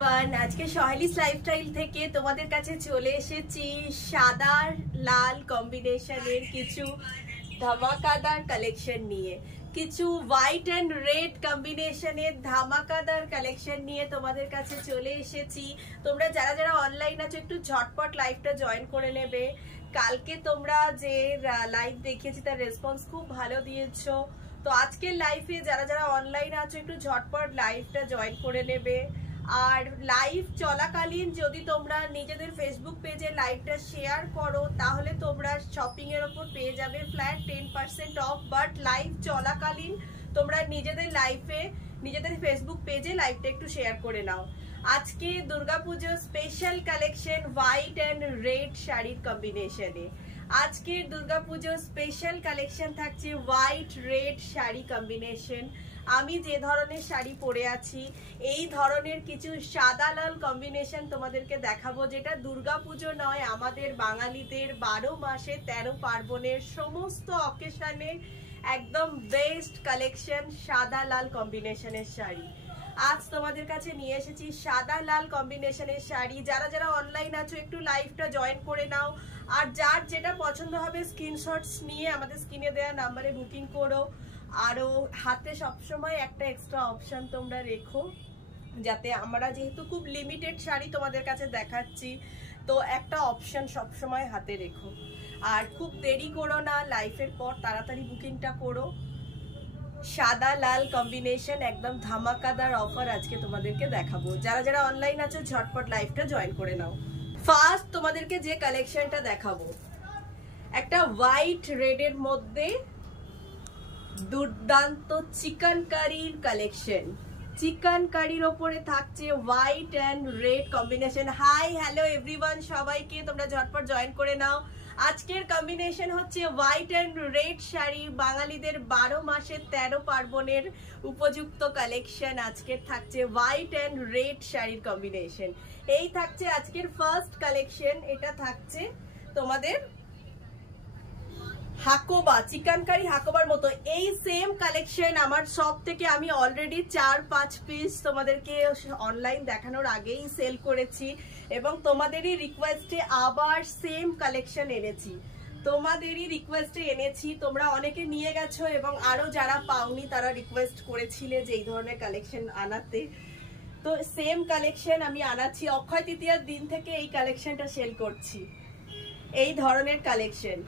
आज के सहेलिस लाइफस्टाइल থেকে তোমাদের কাছে চলে এসেছি সাদা লাল কম্বিনেশনের কিছু ধামাকাদার কালেকশন নিয়ে কিছু হোয়াইট এন্ড রেড কম্বিনেশনের ধামাকাদার কালেকশন নিয়ে তোমাদের কাছে চলে এসেছি। তোমরা যারা যারা অনলাইন আছো একটু ঝটপট লাইভটা জয়েন করে নেবে। কালকে তোমরা যে লাইভ দেখিয়েছি তার রেসপন্স খুব ভালো দিয়েছো, তো আজকের লাইভে যারা যারা অনলাইন আছো একটু ঝটপট লাইভটা জয়েন করে নেবে। আর লাইভ চলাকালীন যদি তোমরা নিজেদের ফেসবুক পেজে লাইভটা শেয়ার করো তাহলে তোমরা শপিং এর উপর পেয়ে যাবে ফ্ল্যাট 10% অফ। বাট লাইভ চলাকালীন তোমরা নিজেদের লাইভে নিজেদের ফেসবুক পেজে লাইভটা একটু শেয়ার করে নাও। আজকে দুর্গাপুজোর special collection white and red শাড়ির কম্বিনেশনে। আজকের দুর্গাপুজোর স্পেশাল কালেকশন থাকছে হোয়াইট রেড শাড়ি কম্বিনেশন। আমি যে ধরনের শাড়ি পরে আছি এই ধরনের কিছু সাদা লাল কম্বিনেশন তোমাদেরকে দেখাবো, যেটা দুর্গাপুজো নয়, আমাদের বাঙালিদের 12 মাসে 13 পার্বণের সমস্ত অকেশনে একদম বেস্ট কালেকশন সাদা লাল কম্বিনেশনের শাড়ি। আজ তোমাদের কাছে নিয়ে এসেছি সাদা লাল কম্বিনেশনের শাড়ি। যারা যারা অনলাইন আছো একটু লাইভটা জয়েন করে নাও, আর যার যেটা পছন্দ হবে স্ক্রিনশটস নিয়ে আমাদের স্ক্রিনে দেওয়া নাম্বারে বুকিং করো। আরো হাতে সবসময় একটা এক্সট্রা অপশন তোমরা রেখো, যাতে আমরা যেহেতু খুব লিমিটেড শাড়ি তোমাদের কাছে দেখাচ্ছি, তো একটা অপশন সবসময় হাতে রেখো। আর খুব দেরি করো না, লাইফের পর তাড়াতাড়ি বুকিংটা করো। সাদা লাল কম্বিনেশন একদম ধামাকাদার অফার আজকে তোমাদেরকে দেখাবো। যারা যারা অনলাইন আছো ঝটপট লাইভটা জয়েন করে নাও। ফার্স্ট তোমাদেরকে যে কালেকশনটা দেখাবো একটা হোয়াইট রেডের মধ্যে দুর্দান্ত চিকেন কারির কালেকশন। চিকেন কারির ওপরে থাকছে white and red combination. Hi hello everyone, সবাইকে তোমরা ঝটপট জয়েন করে নাও। আজকের কম্বিনেশন হচ্ছে হোয়াইট এন্ড রেড শাড়ি, বাঙালিদের 12 মাসে 13 পার্বণের উপযুক্ত কালেকশন। আজকের থাকছে হোয়াইট এন্ড রেড শাড়ির কম্বিনেশন। এই থাকছে আজকের ফার্স্ট কালেকশন। এটা থাকছে তোমাদের হাকোবা, চিকেন কারি হাকোবার মতো। এই সেম কালেকশন আমার সব থেকে আমি অলরেডি 4-5 পিস তোমাদেরকে অনলাইন দেখানোর আগেই সেল করেছি, এবং তোমাদেরই রিকোয়েস্টে আবার সেম কালেকশন এনেছি। তোমাদেরই রিকোয়েস্টে এনেছি, তোমরা অনেকে নিয়ে গেছো এবং আরো যারা পাওনি তারা রিকোয়েস্ট করেছিলে যে এই ধরনের কালেকশন আনাতে, তো সেম কালেকশন আমি আনাচ্ছি। অক্ষয় তৃতীয়ার দিন থেকে এই কালেকশনটা সেল করছি। এই ধরনের কালেকশন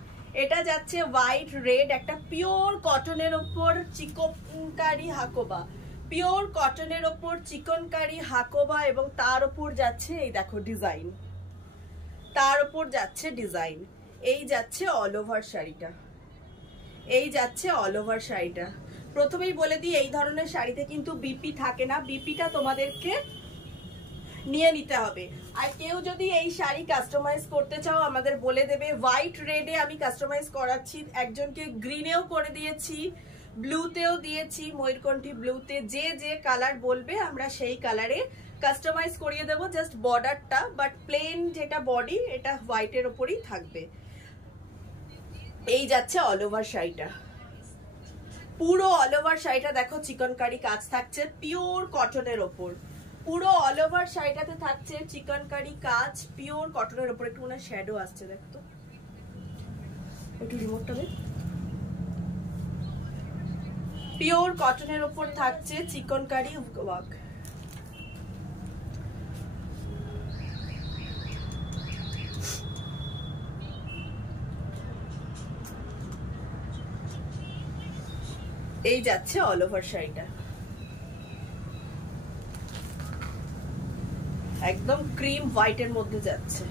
এটা যাচ্ছে হোয়াইট রেড, একটা পিওর কটনের ওপর চিকনকারি হাকোবা, পিওর কটনের ওপর চিকনকারি হাকোবা, এবং তার উপর যাচ্ছে এই দেখো ডিজাইন, তার উপর যাচ্ছে ডিজাইন। এই যাচ্ছে অল ওভার শাড়িটা, এই যাচ্ছে অল ওভার শাড়িটা। প্রথমেই বলে দিই এই ধরনের শাড়িতে কিন্তু বিপি থাকে না, বিপিটা তোমাদেরকে নিয়ে নিতে হবে। আর কেউ যদি এই শাড়ি কাস্টমাইজ করতে চাও আমাদের বলে দেবে। হোয়াইট রেডে আমি কাস্টমাইজ করাচ্ছি, একজনকে গ্রিনেও করে দিয়েছি, ব্লুতেও দিয়েছি, ময়ূরকণ্ঠী ব্লুতে। যে যে কালার বলবে আমরা সেই কালারে কাস্টমাইজ করিয়ে দেবো, জাস্ট বর্ডারটা। বাট প্লেন যেটা বডি এটা হোয়াইটের ওপরই থাকবে। এই যাচ্ছে অল ওভার শাড়িটা, পুরো অল ওভার শাড়িটা দেখো চিকনকারি কাজ থাকছে পিওর কটনের ওপর। পুরো অল ওভার শাড়িটাতে থাকছে চিকনকারি কাজ পিওর কটনের উপর। একটু মনে শ্যাডো আসছে, দেখতো একটু রিমোটটা দে। পিওর কটনের উপর থাকছে চিকনকারি ওয়ার্ক। এই যাচ্ছে অল ওভার শাড়িটা, একদম ক্রিম হোয়াইটের মধ্যে যাচ্ছে।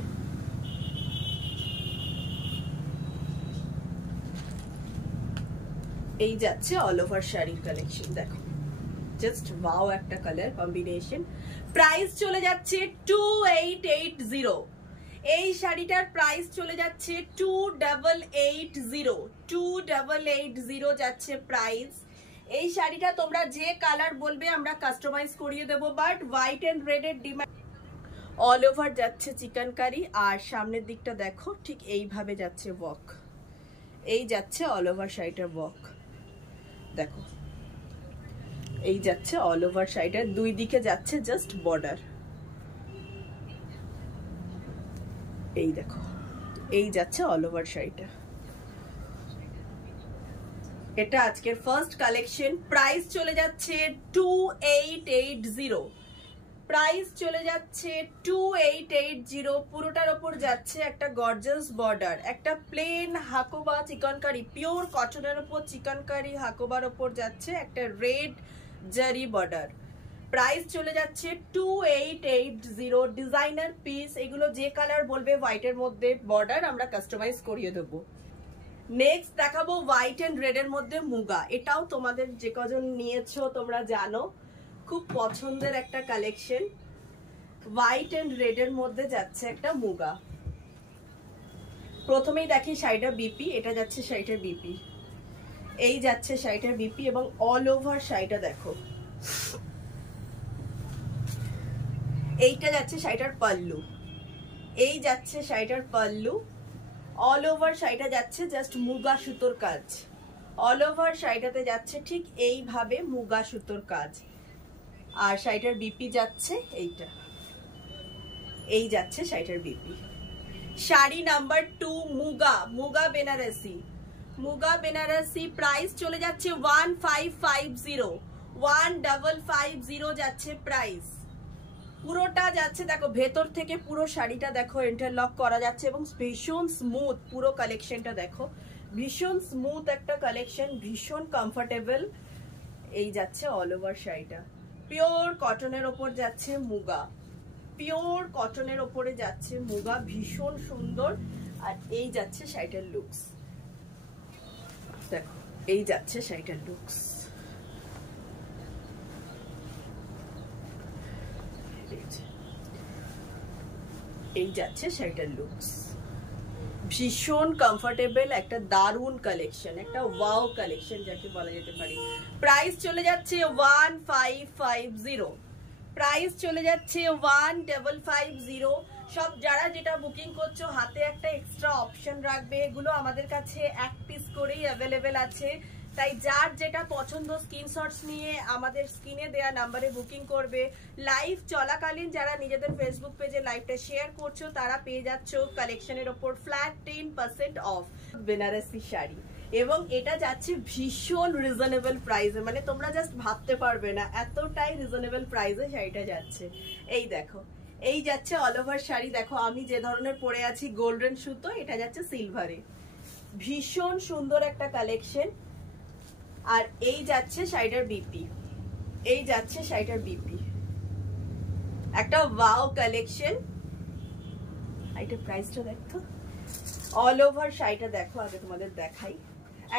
এই যাচ্ছে অল ওভার শাড়ির কালেকশন, দেখো জাস্ট ওয়াও একটা কালার কম্বিনেশন। প্রাইস চলে যাচ্ছে 2880। এই শাড়িটার প্রাইস চলে যাচ্ছে 2880 যাচ্ছে প্রাইস। এই শাড়িটা তোমরা যে কালার বলবে আমরা কাস্টমাইজ করিয়ে দেবো। বাট হোয়াইট এন্ড রেড এর ডিমান্ড। অল ওভার যাচ্ছে চিকেনকারি, আর সামনের দিকটা দেখো ঠিক এইভাবে যাচ্ছে ওয়ার্ক। এই যাচ্ছে অল ওভার শাড়িটার ওয়ার্ক, দেখো এই যাচ্ছে অল ওভার শাড়িটার দুই দিকে যাচ্ছে জাস্ট বর্ডার। এই দেখো, এই যাচ্ছে অল ওভার শাড়িটা। এটা আজকের ফার্স্ট কালেকশন। প্রাইস চলে যাচ্ছে 2880। প্রাইস চলে যাচ্ছে 2880। পুরোটার ওপর যাচ্ছে একটা গর্জিয়াস বর্ডার, একটা প্লেন হাকোবা চিকনকারি, পিওর কটনের ওপর চিকনকারি হাকোবার ওপর যাচ্ছে একটা রেড জারি বর্ডার। প্রাইস চলে যাচ্ছে 2880। ডিজাইনার পিস, এগুলো যে কালার বলবে হোয়াইটের মধ্যে বর্ডার আমরা কাস্টমাইজ করিয়ে দেবো। নেক্সট দেখাবো হোয়াইট এন্ড রেড এর মধ্যে মুগা। এটাও তোমাদের যে কজন নিয়েছো তোমরা জানো, খুব পছন্দের একটা কালেকশন। হোয়াইট এন্ড রেড এর মধ্যে যাচ্ছে একটা মুগা। প্রথমেই দেখি শাড়িটা বিপি, এটা যাচ্ছে শাড়িটার বিপি, এই যাচ্ছে শাড়িটার বিপি এবং অল ওভার শাড়িটা দেখো। এইটা যাচ্ছে শাড়িটার পাল্লু, এই যাচ্ছে শাড়িটার পাল্লু। অল ওভার শাড়িটা যাচ্ছে জাস্ট মুগা সুতোর কাজ। অল ওভার শাড়িটাতে যাচ্ছে ঠিক এইভাবে মুগা সুতোর কাজ। আর শাড়িটার বিপি যাচ্ছে এইটা, এই যাচ্ছে শাড়িটার BP. Sari number 2 Muga, Muga Banarasi. Muga Banarasi price চলে যাচ্ছে 1550, 1550 যাচ্ছে প্রাইস। পুরোটা যাচ্ছে দেখো, ভেতর থেকে পুরো শাড়িটা দেখো ইন্টারলক করা যাচ্ছে এবং ভীষণ স্মুথ। পুরো কালেকশনটা দেখো, ভীষণ স্মুথ একটা কালেকশন, ভীষণ কমফোর্টেবল। এই যাচ্ছে অল ওভার শাড়িটা। পিওর কটনের ওপর যাচ্ছে মুগা, পিওর কটনের ওপরে যাচ্ছে মুগা, ভীষণ সুন্দর। আর এই যাচ্ছে শাড়িটার লুকস দেখো, এই যাচ্ছে শাড়িটার লুকস। এই যাচ্ছে শাড়িটার লুকস, ভীষণ কমফোর্টেবল একটা দারুন কালেকশন, একটা ওয়াও কালেকশন যাকে বলা যেতে পারে। প্রাইস চলে যাচ্ছে 1550, প্রাইস চলে যাচ্ছে 1550। সব যারা যেটা বুকিং করছো হাতে একটা এক্সট্রা অপশন রাখবে, এগুলো আমাদের কাছে এক পিস করেই অ্যাভেলেবেল আছে। তাই যার যেটা পছন্দ স্ক্রিনশটস নিয়ে আমাদের স্ক্রিনে দেয়া নাম্বারে বুকিং করবে। লাইভ চলাকালীন যারা নিজেদের ফেসবুক পেজে লাইভটা শেয়ার করছো তারা পেয়ে যাচ্ছ কালেকশনের ওপর ফ্ল্যাট 10% অফ বেনারসি শাড়ি। এবং এটা যাচ্ছে ভীষণ রিজনেবল প্রাইসে, মানে তোমরা জাস্ট ভাবতে পারবে না এতটাই রিজনেবল প্রাইসে শাড়িটা যাচ্ছে। এই দেখো, এই যাচ্ছে অল ওভার শাড়ি। দেখো আমি যে ধরনের পরে আছি গোল্ডেন সুতো, এটা যাচ্ছে সিলভারে, ভীষণ সুন্দর একটা কালেকশন। আর এই যাচ্ছে শাড়িটার বিপি, এই যাচ্ছে শাড়িটার বিপি, একটা ওয়াও কালেকশন। এটা প্রাইসটা দেখো, অল ওভার শাড়িটা দেখো, আগে তোমাদের দেখাই।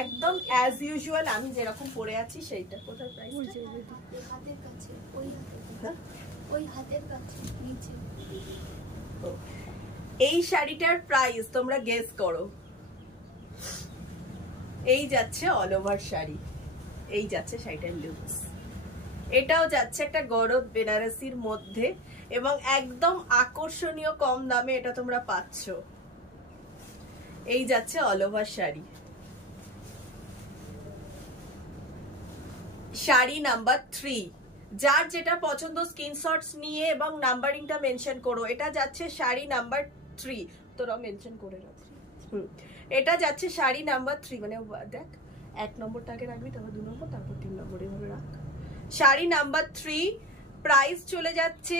একদম অ্যাজ ইউজুয়াল আমি যেরকম পরে আছি সেইটা। কোথায় প্রাইস? হাতের কাছে, ওই হাতের কাছে নিচে। এই শাড়িটার প্রাইস তোমরা গেস করো। এই যাচ্ছে অল ওভার শাড়ি, এই যাচ্ছে শাড়িটার লুকস। এটাও যাচ্ছে একটা গরদ বেনারসির মধ্যে এবং একদম আকর্ষণীয় কম দামে এটা তোমরা পাচ্ছ। এই যাচ্ছে all over sari. Sari number 3, যার যেটা পছন্দ স্ক্রিনশটস নিয়ে এবং নাম্বারিংটা মেনশন করো। এটা যাচ্ছে শাড়ি নাম্বার 3, তোরা মেনশন করে রাখ। এটা যাচ্ছে শাড়ি নাম্বার 3, মানে দেখ 1 নম্বরটা আগে রাখবি, তারপর 2 নম্বর, তারপর 3 নম্বর, এভাবে রাখ। শাড়ি নাম্বার 3 প্রাইস চলে যাচ্ছে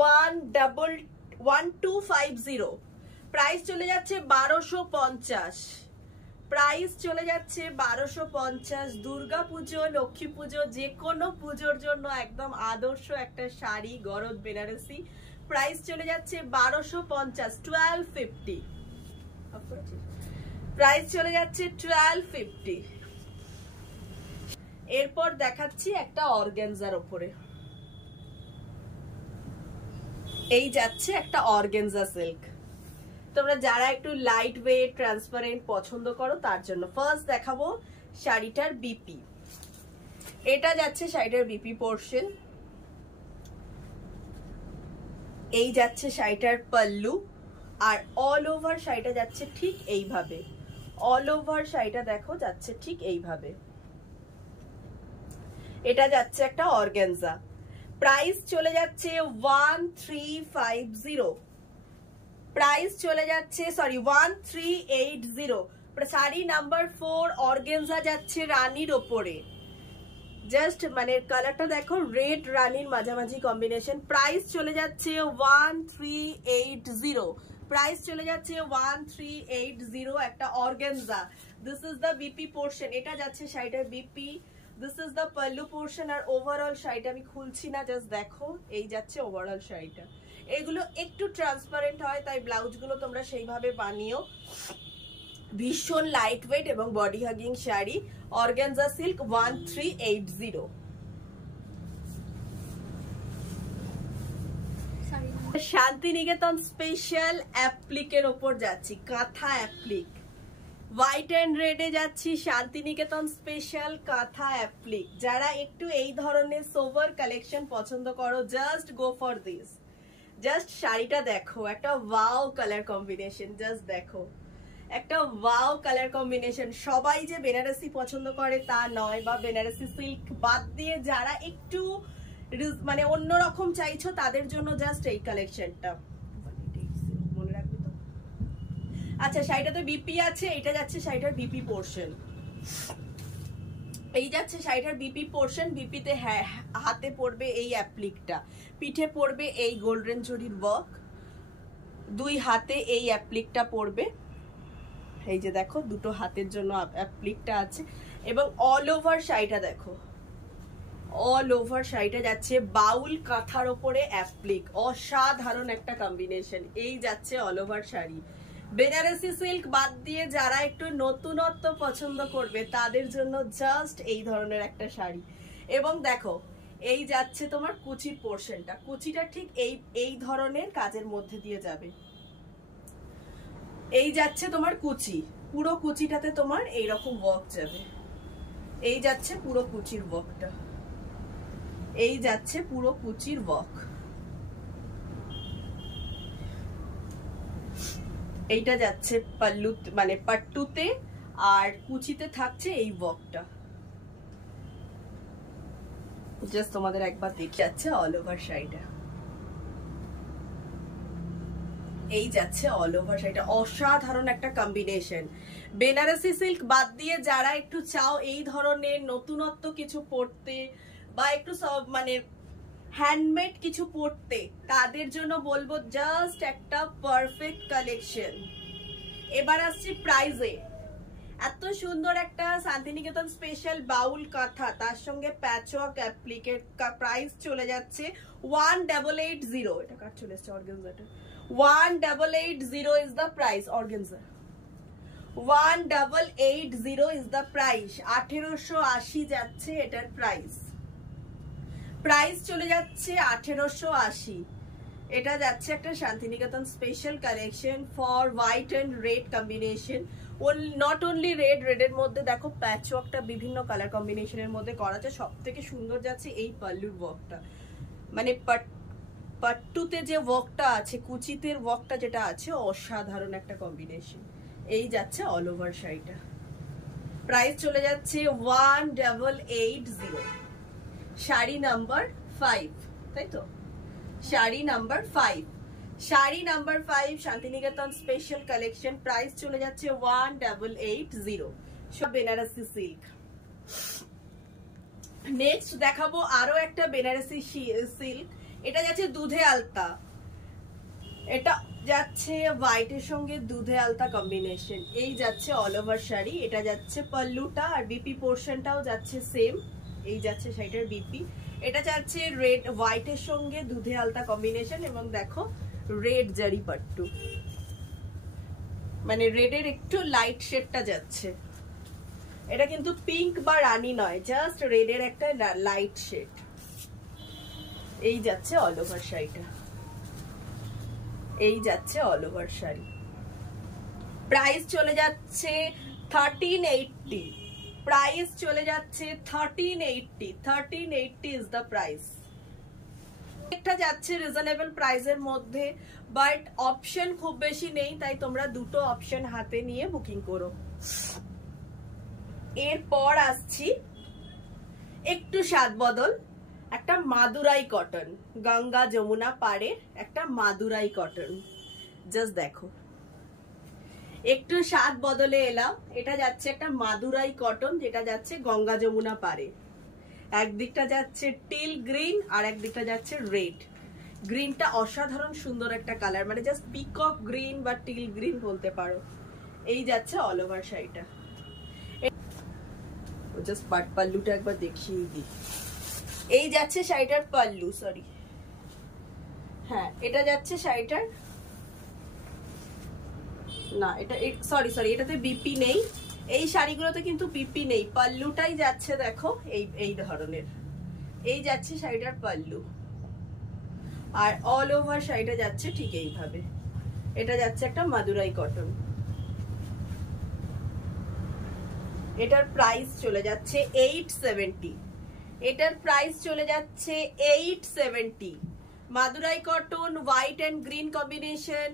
1250, প্রাইস চলে যাচ্ছে 1250, প্রাইস চলে যাচ্ছে 1250। দুর্গা পুজো, লক্ষ্মী পুজো, যে কোনো পুজোর জন্য একদম আদর্শ একটা শাড়ি গরদ বেনারসি। প্রাইস চলে যাচ্ছে 1250, 1250, প্রাইস চলে যাচ্ছে 1250। এরপর দেখাচ্ছি একটা অর্গানজার উপরে, এই যাচ্ছে একটা অর্গানজা সিল্ক। তোমরা যারা একটু লাইট ওয়েট ট্রান্সপারেন্ট পছন্দ করো তার জন্য। ফার্স্ট দেখাবো শাড়িটার বিপি, এটা যাচ্ছে শাড়িটার বিপি পোর্শন। এই যাচ্ছে শাড়িটার পাল্লু। আর অল ওভার শাড়িটা যাচ্ছে ঠিক এইভাবে, অল ওভার শাড়িটা দেখো যাচ্ছে ঠিক এইভাবে। এটা যাচ্ছে একটা অর্গানজা। প্রাইস চলে যাচ্ছে 1350, প্রাইস চলে যাচ্ছে সরি 1380। শাড়ি নাম্বার 4 অর্গানজা যাচ্ছে রানীর ওপরে, জাস্ট মানে কালারটা দেখো, রেড রানীর মাঝামাঝি কম্বিনেশন। প্রাইস চলে যাচ্ছে 1380, প্রাইস চলে যাচ্ছে 1380, একটা organza. This is the BP portion, এটা যাচ্ছে শাড়িটার BP. This is the pallu portion. আর ওভারঅল শাড়িটা আমি খুলছি না, জাস্ট দেখো, এই যাচ্ছে ওভারঅল শাড়িটা। এগুলো একটু ট্রান্সপারেন্ট হয়, তাই ব্লাউজগুলো তোমরা সেইভাবে বানিও। ভীষণ লাইট ওয়েট এবং body hugging sari, organza silk 1380। Santiniketan special অ্যাপ্লিকের ওপর যাচ্ছি, কাঁথা অ্যাপ্লিক, হোয়াইট অ্যান্ড রেডে যাচ্ছি। শান্তিনিকেতন স্পেশাল কাঁথা অ্যাপ্লিক, যারা একটু এই ধরনের সোভার কালেকশন পছন্দ করো, just go for this. Just শাড়িটা দেখো, একটা ওয়াও কালার কম্বিনেশন, জাস্ট দেখো, একটা ওয়াও কালার কম্বিনেশন। সবাই যে বেনারসি পছন্দ করে তা নয়, বা বেনারসি সিল্ক বাদ দিয়ে যারা একটু মানে অন্যরকম চাইছো তাদের জন্য জাস্ট এই কালেকশনটা, মনে রাখবে তো। আচ্ছা, শাড়িটাতে বিপি আছে, এটা যাচ্ছে শাড়িটার বিপি পোর্শন, এই যাচ্ছে শাড়িটার বিপি পোর্শন। বিপিতে হাতে পড়বে এই অ্যাপ্লিকটা, পিঠে পড়বে এই গোল্ডেন জরির ওয়ার্ক, দুই হাতে এই অ্যাপ্লিকটা পড়বে। এই যে দেখো, দুটো হাতের জন্য অ্যাপ্লিকটা আছে, এবং অল ওভার শাড়িটা দেখো, অল ওভার শাড়িটা যাচ্ছে বাউল কাঁথার ওপরে অ্যাপ্লিক, অসাধারণ একটা কম্বিনেশন। এই যাচ্ছে all over sari. Banarasi silk বাদ দিয়ে যারা একটু নতুনত্ব পছন্দ করবে তাদের জন্য জাস্ট এই ধরনের একটা শাড়ি। এবং দেখো, এই যাচ্ছে তোমার কুচির পোর্শনটা, কুচিটা ঠিক এই ধরনের কাজের মধ্যে দিয়ে যাবে। এই যাচ্ছে তোমার কুচি, পুরো কুচিটাতে তোমার এইরকম ওয়ার্ক যাবে। এই যাচ্ছে পুরো কুচির ওয়ার্কটা, এই যাচ্ছে পুরো কুচির ওয়ার্ক। এইটা যাচ্ছে পাল্লু মানে পাট্টুতে, আর কুচিতে থাকছে এই ওয়ার্কটা। জাস্ট তোমাদের একবার দেখে যাচ্ছে অল ওভার শাড়িটা, এই যাচ্ছে অল ওভার শাড়িটা, অসাধারণ একটা কম্বিনেশন। বেনারসি সিল্ক বাদ দিয়ে যারা একটু চাও এই ধরনের নতুনত্ব কিছু পড়তে, বা একটু সব মানে হ্যান্ডমেড কিছু পড়তে, তাদের জন্য বলবো জাস্ট একটা পারফেক্ট কালেকশন। এবার আসছি প্রাইজে। এত সুন্দর একটা শান্তিনিকেতন স্পেশাল বাউল কাঁথা, তার সঙ্গে প্যাচওয়ার্ক অ্যাপ্লিকের প্রাইস চলে যাচ্ছে 1880। এটা কাট চলে এসছে অর্গানজাটা, 1880 is the price. Organza 1880 is the price. 1880 যাচ্ছে এটার প্রাইস, প্রাইস চলে যাচ্ছে 1880। এটা যাচ্ছে একটা Santiniketan special collection for white and red combination. Not only red, রেডের মধ্যে দেখো প্যাচওয়ার্কটা বিভিন্ন কালার কম্বিনেশনের মধ্যে করা আছে। সব থেকে সুন্দর যাচ্ছে এই পাল্লুর ওয়ার্কটা, মানে পাট্টুতে যে ওয়ার্কটা আছে, কুচিতের ওয়ার্কটা যেটা আছে, অসাধারণ একটা কম্বিনেশন। এই যাচ্ছে অল ওভার শাড়িটা, প্রাইস চলে যাচ্ছে 1880। শাড়ি নাম্বার 5, তাই তো, sari number 5, sari number 5 Shantiniketan special collection, price চলে যাচ্ছে 1880। সব বেনারসি সিল্ক। নেক্সট দেখাবো আরো একটা বেনারসি সিল্ক, এটা যাচ্ছে দুধে আলতা, এটা যাচ্ছে হোয়াইটের সঙ্গে দুধে আলতা কম্বিনেশন। এই যাচ্ছে অল ওভার শাড়ি, এটা যাচ্ছে পাল্লুটা, আর বিপি পোর্শনটাও যাচ্ছে সেম, এই যাচ্ছে শাড়িটার বিপি। এটা যাচ্ছে রেড হোয়াইটের সঙ্গে দুধে আলতা কম্বিনেশন, এবং দেখো রেড জারি পাট্টু, মানে রেডের একটু লাইট শেডটা যাচ্ছে। এটা কিন্তু পিঙ্ক বা রানী নয়, জাস্ট রেডের একটা লাইট শেড। এই যাচ্ছে অল ওভার শাড়িটা, এই যাচ্ছে অল ওভার শাড়ি। প্রাইস চলে যাচ্ছে 1380, প্রাইস চলে যাচ্ছে 1380। 1380 ইজ দ্য প্রাইস। একটা যাচ্ছে রিজনেবল প্রাইসের মধ্যে, বাট অপশন খুব বেশি নেই, তাই তোমরা দুটো অপশন হাতে নিয়ে বুকিং করো। এরপর আসছি একটু স্বাদ বদল, একটা মাদুরাই কটন, গঙ্গা যমুনা পাড়ের একটা মাদুরাই কটন। জাস্ট দেখো, একটু স্বাদ বদলে এলাম। এটা যাচ্ছে একটা মাদুরাই কটন, যেটা যাচ্ছে গঙ্গা যমুনা পারে। একদিকটা যাচ্ছে টিল গ্রিন আর একদিকটা যাচ্ছে রেড। গ্রিনটা অসাধারণ সুন্দর একটা কালার, মানে জাস্ট পিকক গ্রিন বা টিল গ্রিন বলতে পারো। এই যাচ্ছে অল ওভার শাড়িটা। জাস্ট পাট পাল্লুটা একবার দেখিয়ে দিই। এই যাচ্ছে শাড়িটার পাল্লু, সরি হ্যাঁ এটা যাচ্ছে শাড়িটার, না এটা সরি এটাতে বিপি নেই। এই শাড়িগুলোতে কিন্তু বিপি নেই, পাল্লুটাই যাচ্ছে দেখো এই ধরনের। এই যাচ্ছে শাড়িটার পাল্লু, আর অল ওভার শাড়িটা যাচ্ছে ঠিক এইভাবে। এটা যাচ্ছে একটা মাদুরাই কটন। এটার প্রাইস চলে যাচ্ছে 870। এটার প্রাইস চলে যাচ্ছে 870। Madurai cotton white and green combination.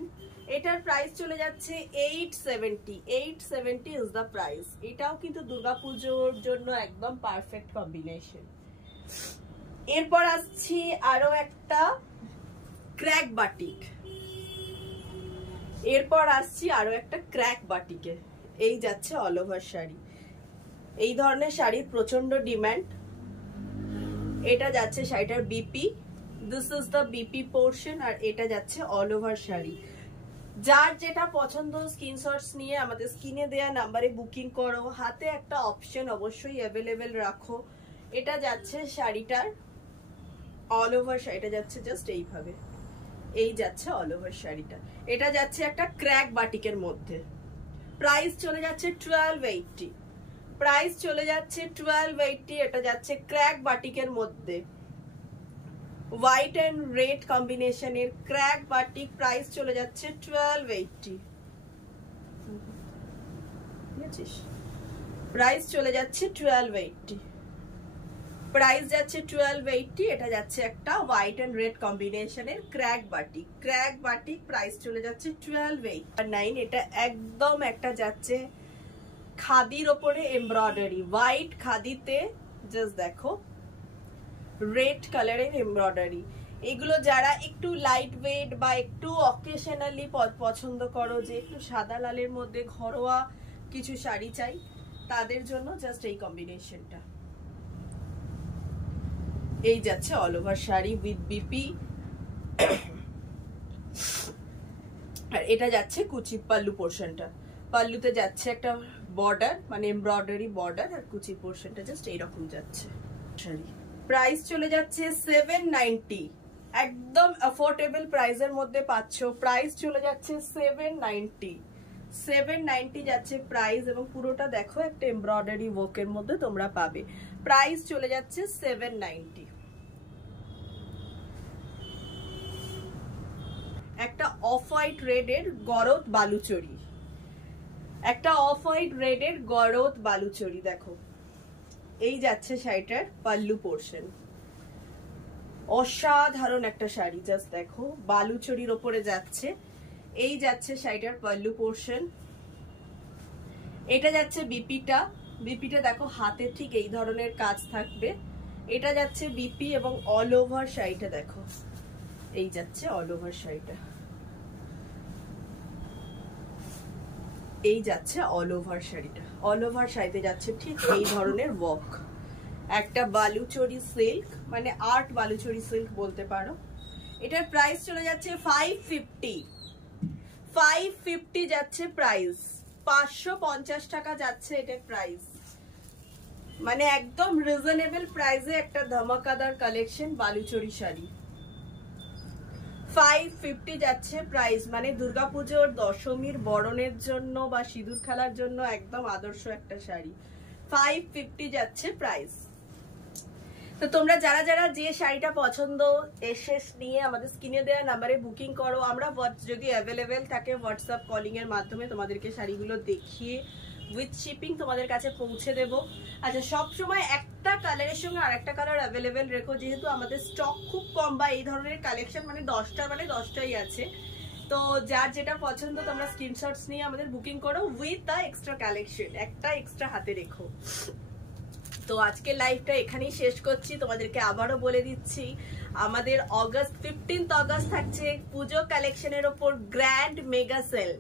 এটার প্রাইস চলে যাচ্ছে 870। 870 ইজ দ্য প্রাইস। এটাও কিন্তু দুর্গাপুজোর জন্য একদম পারফেক্ট কম্বিনেশন। এরপর আসছি আরো একটা ক্র্যাক বাটিক। এই যাচ্ছে অল ওভার শাড়ি। এই ধরনের শাড়ির প্রচন্ড ডিমান্ড। এটা যাচ্ছে শাড়িটার BP, this is the BP portion, আর এটা যাচ্ছে অল ওভার শাড়ি। যার যেটা পছন্দ স্ক্রিনশটস নিয়ে আমাদের স্ক্রিনে দেয়া নাম্বারে বুকিং করো। হাতে একটা অপশন অবশ্যই অ্যাভেলেবেল রাখো। এটা যাচ্ছে শাড়িটার অল ওভার, শাড়িটা যাচ্ছে জাস্ট এইভাবে। এই যাচ্ছে অল ওভার শাড়িটা। এটা যাচ্ছে একটা ক্র্যাক বাটিকের মধ্যে। প্রাইস চলে যাচ্ছে 1280। প্রাইস চলে যাচ্ছে 1280। এটা যাচ্ছে ক্র্যাক বাটিকের মধ্যে, হোয়াইট এন্ড রেড কম্বিনেশনের ক্র্যাক বাটিক। প্রাইস চলে যাচ্ছে 1280। প্রাইস চলে যাচ্ছে 1280। প্রাইস যাচ্ছে 1280। এটা যাচ্ছে একটা হোয়াইট এন্ড রেড কম্বিনেশনের crack batik. Crack batik price চলে যাচ্ছে 1280। এটা একদম একটা যাচ্ছে খাদির ওপরে এমব্রয়ডারি, হোয়াইট খাদিতে জাস্ট দেখো রেড কালারের এমব্রয়ডারি। এগুলো যারা একটু লাইট ওয়েট বা একটু অকেশনালি পছন্দ করো, যে একটু সাদা লালের মধ্যে ঘরোয়া কিছু শাড়ি চাই, তাদের জন্য জাস্ট এই কম্বিনেশনটা। এই যাচ্ছে all over sari with BP, আর এটা যাচ্ছে কুচি পাল্লু পোর্শনটা। পাল্লুতে যাচ্ছে একটা বর্ডার, মানে এমব্রয়ডারি বর্ডার, আর কুচি পোর্শনটা জাস্ট এইরকম যাচ্ছে শাড়ি। প্রাইস চলে যাচ্ছে 790। একদম অ্যাফোর্ডেবল প্রাইসের মধ্যে পাচ্ছ। প্রাইস চলে যাচ্ছে 790। 790 যাচ্ছে প্রাইস, এবং পুরোটা দেখো একটা এমব্রয়ডারি ওয়ার্কের মধ্যে তোমরা পাবে। প্রাইস চলে যাচ্ছে 790। একটা অফ হোয়াইট রেডের গরদ বালুচরি, একটা অফ হোয়াইট রেডের গরদ বালুচরি দেখো। এই যাচ্ছে শাড়িটার পাল্লু পোর্শন। অসাধারণ একটা শাড়ি, জাস্ট দেখো বালুচরির ওপরে যাচ্ছে। এই যাচ্ছে শাড়িটার পাল্লু পোর্শন। এটা যাচ্ছে বিপিটা। বিপিটা দেখো হাতে ঠিক এই ধরনের কাজ থাকবে। এটা যাচ্ছে বিপি, এবং অল ওভার শাড়িটা দেখো। এই যাচ্ছে অল ওভার শাড়িটা। এই যাচ্ছে অল ওভার শাড়িটা। অল ওভার শাড়িতে যাচ্ছে ঠিক এই ধরনের ওয়ার্ক। একটা বালুচরি সিল্ক, মানে আর্ট বালুচরি সিল্ক বলতে পারো। এটার প্রাইস চলে যাচ্ছে 550। 550 যাচ্ছে প্রাইস। 550 টাকা যাচ্ছে এটার প্রাইস। মানে একদম রিজনেবল প্রাইসে একটা ধামাকাদার কালেকশন বালুচরি শাড়ি। 550 যাচ্ছে প্রাইস, মানে দুর্গাপুজোর দশমীর বরণের জন্য বা সিঁদুর খেলার জন্য একদম আদর্শ একটা শাড়ি। 550 যাচ্ছে প্রাইস। তো তোমরা যারা যারা যে শাড়িটা পছন্দ এসে নিয়ে আমাদের স্ক্রিনে দেওয়া নাম্বারে বুকিং করো। আমরা যদি অ্যাভেলেবেল থাকে হোয়াটসঅ্যাপ কলিং এর মাধ্যমে তোমাদেরকে শাড়িগুলো দেখিয়ে উইথ শিপিং তোমাদের কাছে পৌঁছে দেব। আচ্ছা, সবসময় একটা কালারের সঙ্গে আরেকটা কালার অ্যাভেলেবেল রেখো, যেহেতু আমাদের স্টক খুব কম, বা এই ধরনের কালেকশন মানে 10টাই আছে। তো যার যেটা পছন্দ তোমরা স্ক্রিনশটস নিয়ে আমাদের বুকিং করো উইথ দ্য এক্সট্রা কালেকশন, একটা এক্সট্রা হাতে রেখো। তো আজকে লাইভটা এখানেই শেষ করছি, তোমাদেরকে আবারও বলে দিচ্ছি আমাদের 15th অগস্ট থাকছে পুজো কালেকশনের ওপর grand mega sale.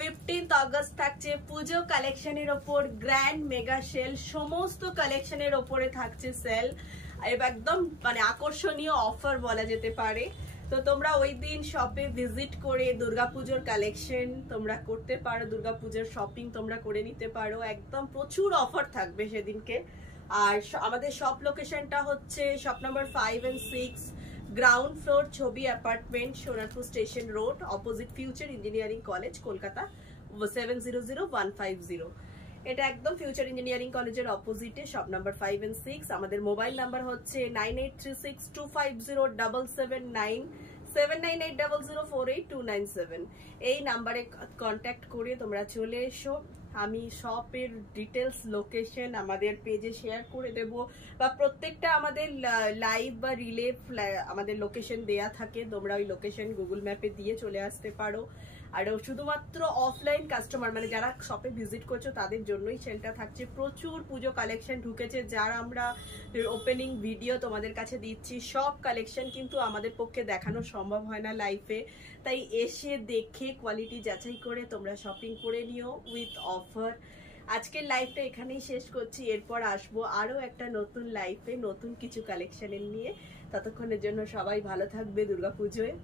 15th August থাকছে পুজো কালেকশনের ওপর গ্র্যান্ড মেগা সেল, সমস্ত কালেকশনের ওপরে থাকছে সেল, একদম মানে আকর্ষণীয় অফার বলা যেতে পারে। তো তোমরা ওই দিন শপে ভিজিট করে দুর্গাপুজোর কালেকশন তোমরা করতে পারো, দুর্গাপুজোর শপিং তোমরা করে নিতে পারো, একদম প্রচুর অফার থাকবে সেদিনকে। আর আমাদের শপ লোকেশনটা হচ্ছে shop number 5 and 6, ground floor, Chhobi apartment, Sonarpur station road, opposite future engineering college, Kolkata 700150। এটা একদম ফিউচার ইঞ্জিনিয়ারিং কলেজের অপোজিটে শপ নাম্বার 5 and 6। আমাদের মোবাইল নাম্বার হচ্ছে 9836250779, 7980048297। এই নাম্বারে কন্ট্যাক্ট করে তোমরা চলে এসো। আমি শপের ডিটেলস লোকেশন আমাদের পেজে শেয়ার করে দেব, বা প্রত্যেকটা আমাদের লাইভ বা রিলে আমাদের লোকেশন দেয়া থাকে, তোমরা ওই লোকেশন গুগল ম্যাপে দিয়ে চলে আসতে পারো। আর শুধুমাত্র অফলাইন কাস্টমার মানে যারা শপে ভিজিট করছো তাদের জন্যই সেলটা থাকছে। প্রচুর পুজো কালেকশন ঢুকেছে, যারা আমরা ওপেনিং ভিডিও তোমাদের কাছে দিচ্ছি, সব কালেকশন কিন্তু আমাদের পক্ষে দেখানো সম্ভব হয় না লাইভে, তাই এসে দেখে কোয়ালিটি যাচাই করে তোমরা শপিং করে নিও উইথ অফার। আজকের লাইভটা এখানেই শেষ করছি, এরপর আসবো আরো একটা নতুন লাইভে নতুন কিছু কালেকশনের নিয়ে। ততক্ষণের জন্য সবাই ভালো থাকবে দুর্গাপুজোয়।